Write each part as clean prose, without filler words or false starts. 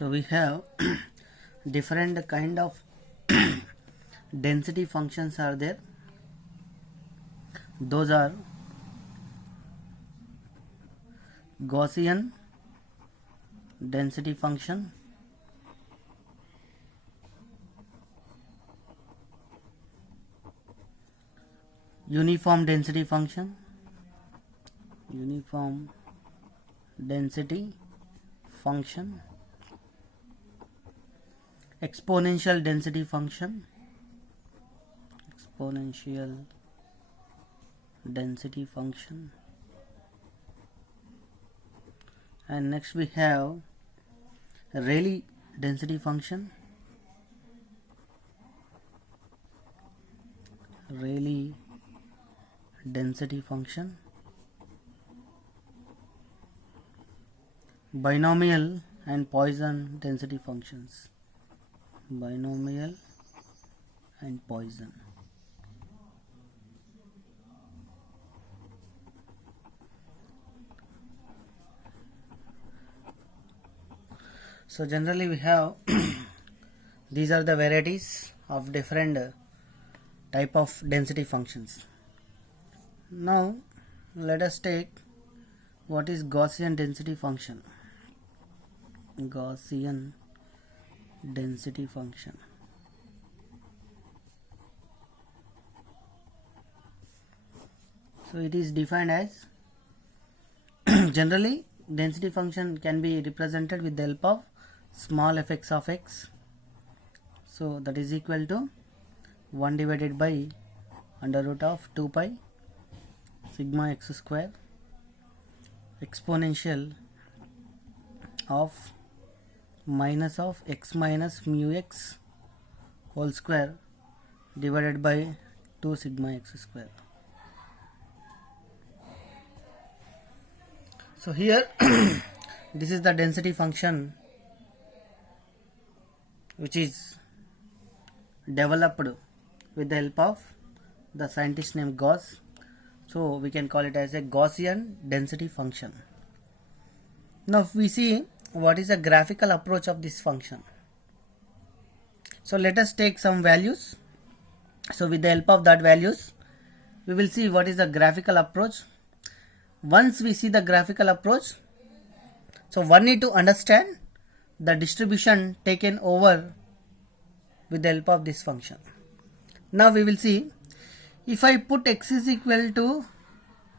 So we have different kind of density functions are there. Those are Gaussian density function, uniform density function, uniform density function, exponential density function, exponential density function, and next we have Rayleigh density function, Rayleigh density function, binomial and Poisson density functions, binomial and Poisson. So generally we have these are the varieties of different type of density functions. Now let us take what is Gaussian density function. Gaussian density function. So it is defined as generally density function can be represented with the help of small fx of x. So that is equal to 1 divided by under root of 2 pi sigma x square exponential of minus of x minus mu x whole square divided by 2 sigma x square. So here this is the density function which is developed with the help of the scientist named Gauss. So we can call it as a Gaussian density function. Now if we see what is the graphical approach of this function. So let us take some values. So with the help of that values we will see what is the graphical approach. Once we see the graphical approach, so one need to understand the distribution taken over with the help of this function. Now we will see if I put x is equal to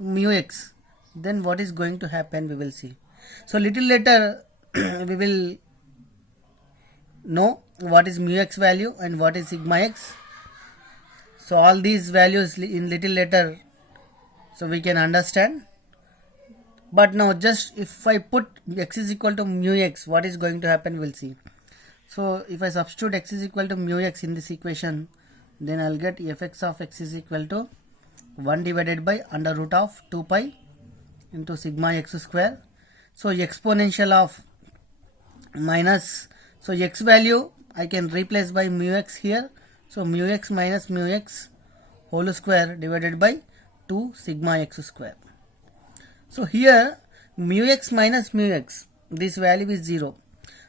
mu x, then what is going to happen we will see. So little later we will know what is mu x value and what is sigma x. So all these values in little later so we can understand. But now just if I put x is equal to mu x, what is going to happen we will see. So if I substitute x is equal to mu x in this equation, then I will get fx of x is equal to 1 divided by under root of 2 pi into sigma x square. So exponential of minus, so x value I can replace by mu x here. So mu x minus mu x whole square divided by 2 sigma x square. So here mu x minus mu x, this value is 0.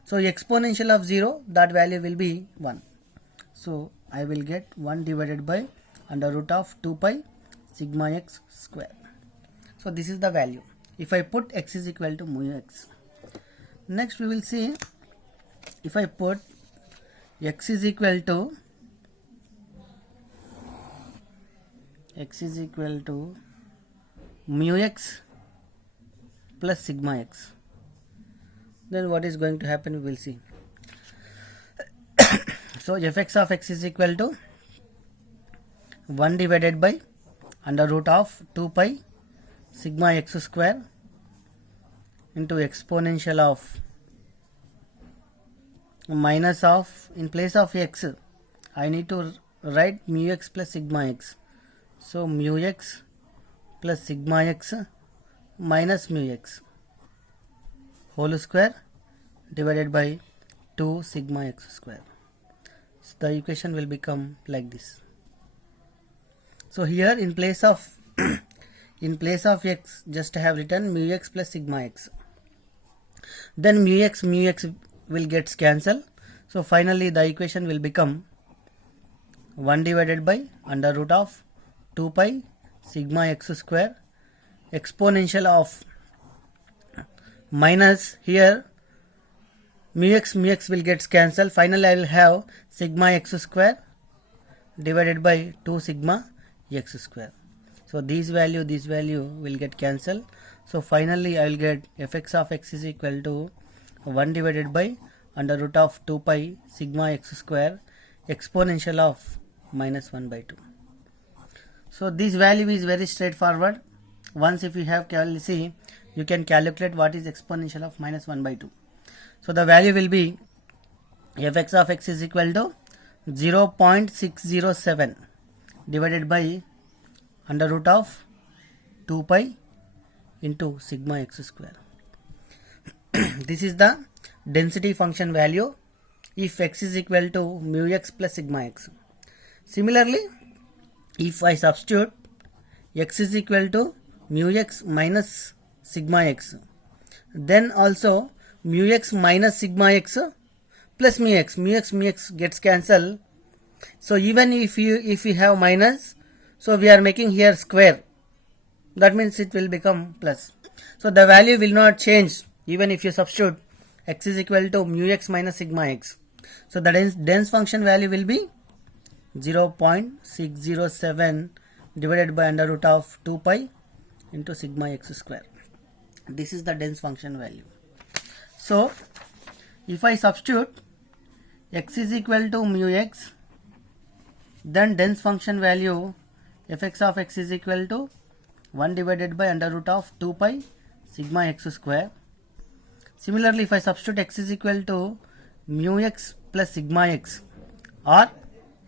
So exponential of 0, that value will be 1. So I will get 1 divided by under root of 2 pi sigma x square. So this is the value if I put x is equal to mu x. Next we will see if I put x is equal to mu x plus sigma x, then what is going to happen we will see. So fx of x is equal to 1 divided by under root of 2 pi sigma x square into exponential of minus of, in place of x I need to write mu x plus sigma x. So mu x plus sigma x minus mu x whole square divided by 2 sigma x square. So the equation will become like this. So here in place of x just I have written mu x plus sigma x. Then mu x will get cancelled. So finally the equation will become 1 divided by under root of 2 pi sigma x square exponential of minus here mu x will get cancelled. Finally I will have sigma x square divided by 2 sigma x square. So this value will get cancelled. So finally I will get fx of x is equal to 1 divided by under root of 2 pi sigma x square exponential of minus 1 by 2. So this value is very straightforward. Once if you have see, you can calculate what is exponential of minus 1 by 2. So the value will be fx of x is equal to 0.607 divided by under root of 2 pi into sigma x square. This is the density function value if x is equal to mu x plus sigma x. Similarly, if I substitute x is equal to mu x minus sigma x, then also mu x minus sigma x plus mu x gets cancelled. So even if you have minus, so we are making here square, that means it will become plus. So the value will not change even if you substitute x is equal to mu x minus sigma x. So the dense function value will be 0.607 divided by under root of 2 pi into sigma x square. This is the dense function value. So if I substitute x is equal to mu x, then dense function value fx of x is equal to 1 divided by under root of 2 pi sigma x square. Similarly, if I substitute x is equal to mu x plus sigma x or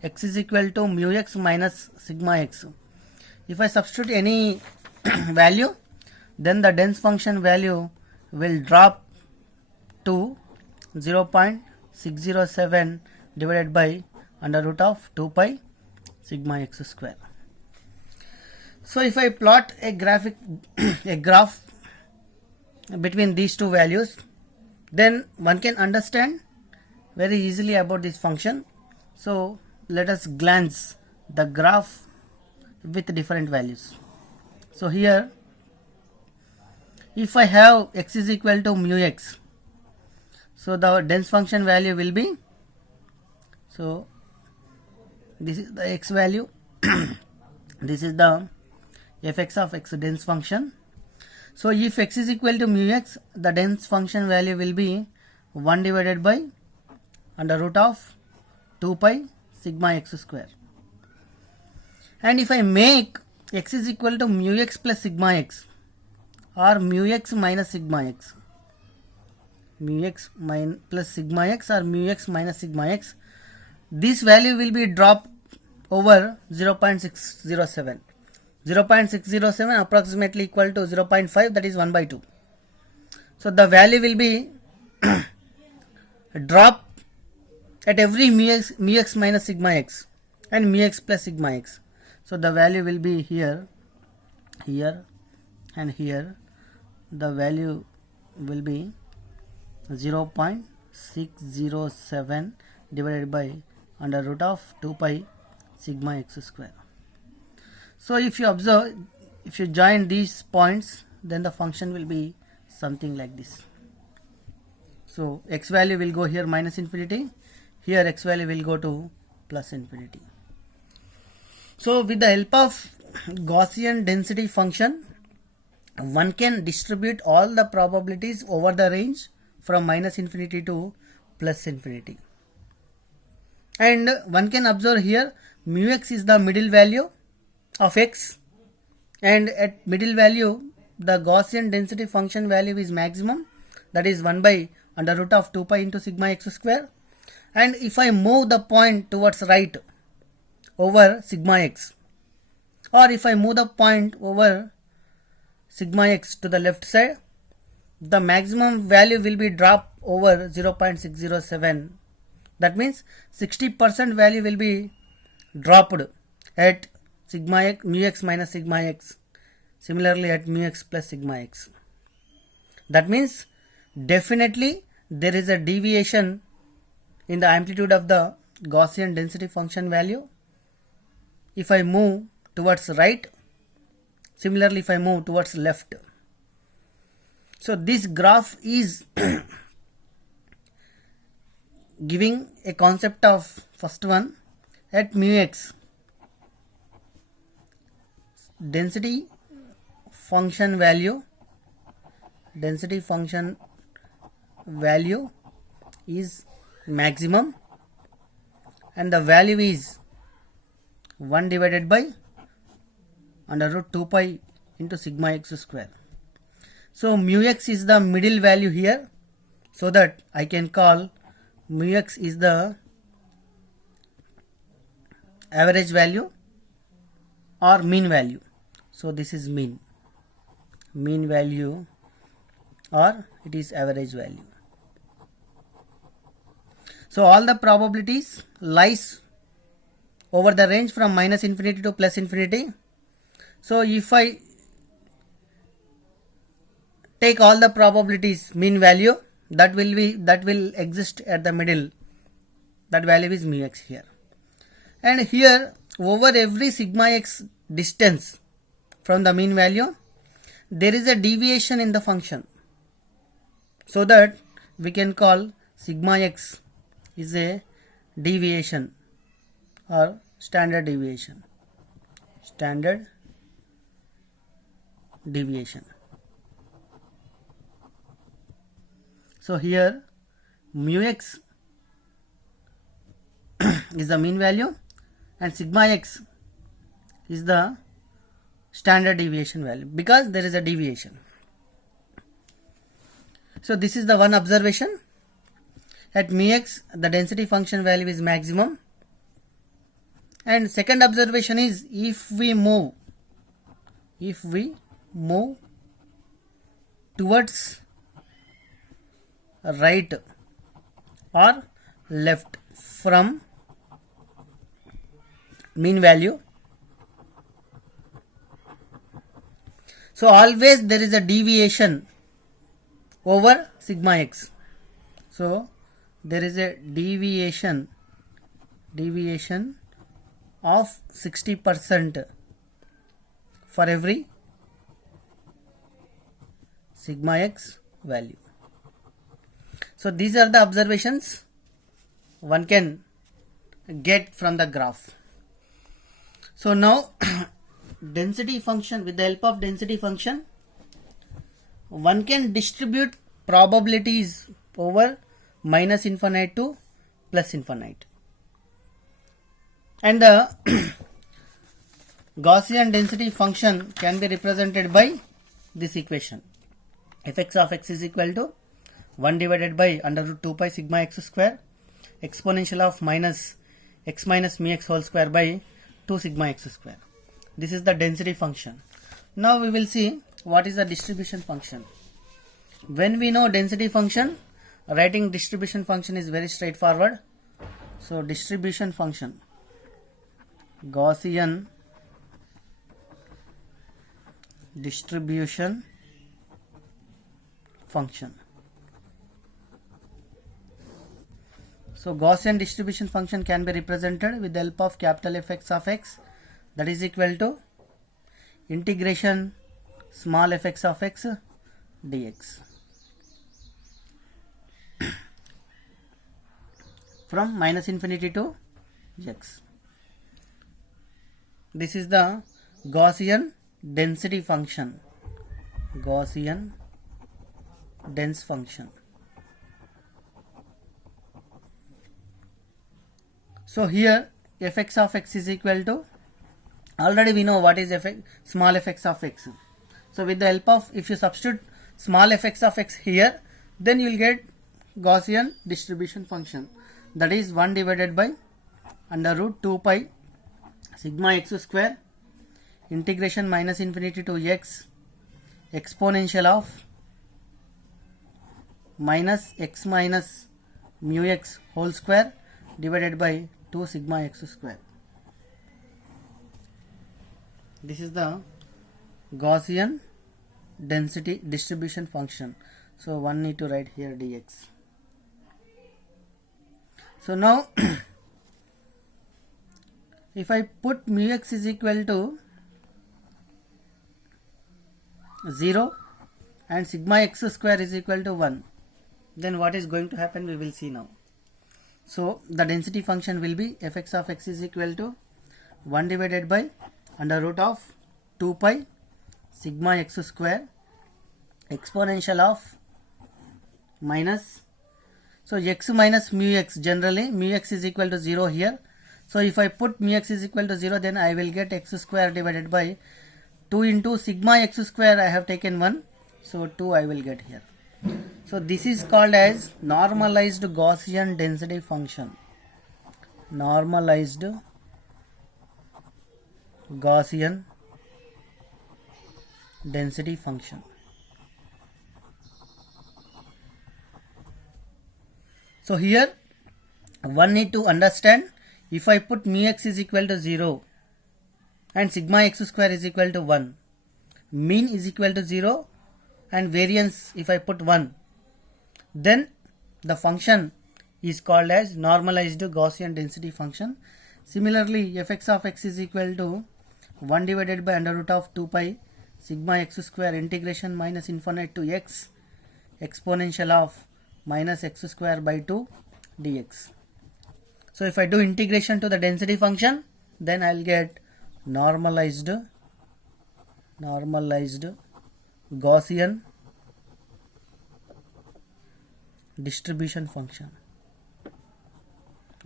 x is equal to mu x minus sigma x, if I substitute any value, then the dense function value will drop to 0.607 divided by under root of 2 pi sigma x square. So if I plot a graph between these two values, then one can understand very easily about this function. So let us glance the graph with different values. So here if I have x is equal to mu x, so the dense function value will be, so this is the x value this is the fx of x dense function. So if x is equal to mu x, the dense function value will be 1 divided by under root of 2 pi sigma x square. And if I make x is equal to mu x plus sigma x or mu x minus sigma x, mu x plus sigma x or mu x minus sigma x, this value will be dropped over 0.607. 0.607 approximately equal to 0.5, that is 1 by 2. So the value will be drop at every mu x minus sigma x and mu x plus sigma x. So the value will be here, here and here. The value will be 0.607 divided by under root of 2 pi sigma x square. So if you observe, if you join these points, then the function will be something like this. So x value will go here minus infinity, here x value will go to plus infinity. So with the help of Gaussian density function, one can distribute all the probabilities over the range from minus infinity to plus infinity. And one can observe here mu x is the middle value of x, and at middle value the Gaussian density function value is maximum, that is 1 by under root of 2 pi into sigma x square. And if I move the point towards right over sigma x, or if I move the point over sigma x to the left side, the maximum value will be dropped over 0.607. That means 60% value will be dropped at sigma x, mu x minus sigma x, similarly at mu x plus sigma x. That means definitely there is a deviation in the amplitude of the Gaussian density function value. If I move towards right, similarly if I move towards left. So this graph is giving a concept of first one at mu x density function value is maximum and the value is 1 divided by under root 2 pi into sigma x square. So mu x is the middle value here, so that I can call mu x is the average value or mean value. So this is mean value, or it is average value. So all the probabilities lies over the range from minus infinity to plus infinity. So if I take all the probabilities mean value, that will exist at the middle, that value is mu x here. And here over every sigma x distance from the mean value, there is a deviation in the function, so that we can call sigma x is a deviation or standard deviation. So here mu x is the mean value and sigma x is the standard deviation value, because there is a deviation. So this is the one observation. At mu x the density function value is maximum. And second observation is, if we move towards right or left from mean value, so always there is a deviation over sigma x. So there is a deviation of 60% for every sigma x value. So these are the observations one can get from the graph. So now density function, with the help of density function, one can distribute probabilities over minus infinite to plus infinite. And the Gaussian density function can be represented by this equation. Fx of x is equal to 1 divided by under root 2 pi sigma x square exponential of minus x minus mu x whole square by 2 sigma x square. This is the density function. Now we will see what is the distribution function. When we know density function, writing distribution function is very straightforward. So distribution function, Gaussian distribution function. So Gaussian distribution function can be represented with the help of capital Fx of x, that is equal to integration small fx of x dx from minus infinity to x. This is the Gaussian density function, Gaussian dense function. So here fx of x is equal to, already we know what is small fx of x. So with the help of, if you substitute small fx of x here, then you will get Gaussian distribution function, that is 1 divided by under root 2 pi sigma x square integration minus infinity to x exponential of minus x minus mu x whole square divided by 2 sigma x square. This is the Gaussian density distribution function. So one need to write here dx. So now if I put mu x is equal to 0 and sigma x square is equal to 1, then what is going to happen we will see now. So the density function will be fx of x is equal to 1 divided by under root of 2 pi sigma x square exponential of minus, so x minus mu x, generally mu x is equal to 0 here. So if I put mu x is equal to 0, then I will get x square divided by 2 into sigma x square, I have taken 1, so 2 I will get here. So this is called as normalized Gaussian density function. Normalized Gaussian density function. So here one need to understand, if I put mu x is equal to 0 and sigma x square is equal to 1, mean is equal to 0 and variance if I put 1, then the function is called as normalized Gaussian density function. Similarly, fx of x is equal to 1 divided by under root of 2 pi sigma x square integration minus infinite to x exponential of minus x square by 2 dx. So if I do integration to the density function, then I will get normalized Gaussian distribution function.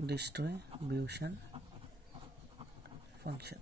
Distribution function.